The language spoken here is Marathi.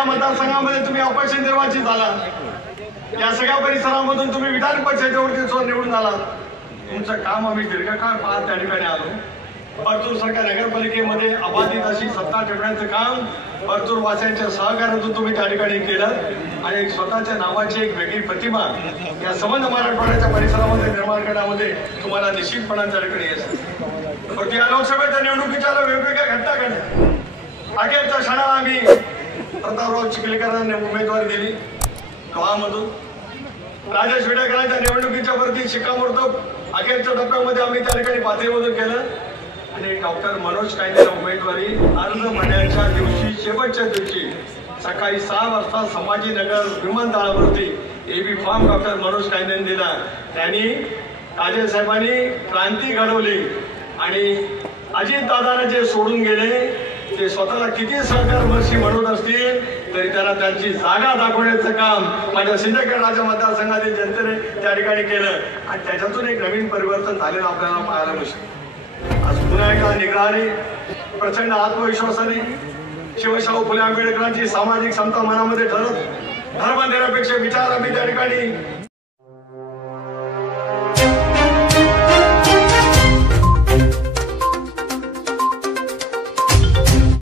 या मतदारसंघामध्ये तुम्ही अपक्ष निर्वाचित झाला, या सगळ्या परिसरामधून तुम्ही विधान परिषदेवरती निवडून आला। तुमचं काम आम्ही दीर्घकाळ पाहत त्या ठिकाणी आलो। परतूर सारख्या नगरपालिकेमध्ये अबाधित अशी सत्ता ठेवण्याचं काम परतूर वासियांच्या सहकार्यातून तुम्ही त्या ठिकाणी केलं आणि स्वतःच्या नावाची एक वेगळी प्रतिमा या संबंध मराठवाड्याच्या परिसरामध्ये निर्माण करण्यामध्ये तुम्हाला निश्चितपणे त्या ठिकाणी येईल। पण या लोकसभेच्या निवडणुकीच्या वेगवेगळ्या घटना घडल्या। अखेरच्या क्षणाला आम्ही प्रतापराव चिखलीकरांना उमेदवारी दिली गावामधून। राजेश विटेकरांच्या निवडणुकीच्या वरती शिक्कामोर्तब अखेरच्या टप्प्यामध्ये आम्ही त्या ठिकाणी पातळीमधून केलं आणि डॉक्टर मनोज कायदेला उमेदवारी अर्ज भरण्याच्या दिवशी शेवटच्या दिवशी सकाळी 6 वाजता संभाजीनगर विमानतळावरती एबी फॉर्म डॉक्टर मनोज कायदेने दिला। त्यांनी राजे साहेबांनी क्रांती घडवली आणि अजितदादांना जे सोडून गेले ते स्वतःला किती सहकारमर्शी म्हणून असतील तरी त्यांना त्यांची जागा दाखवण्याचं काम माझ्या सिंदखेड राजा मतदारसंघातील जनतेने त्या ठिकाणी केलं आणि त्याच्यातून एक नवीन परिवर्तन झालेलं आपल्याला पाहायला मिळतं। आज पुन्हा एकदा निग्रहाने प्रचंड आत्मविश्वासाने शिवशाहू फुले आंबेडकरांची सामाजिक समता मनामध्ये ठरत धर्मनिरपेक्ष विचार आम्ही त्या ठिकाणी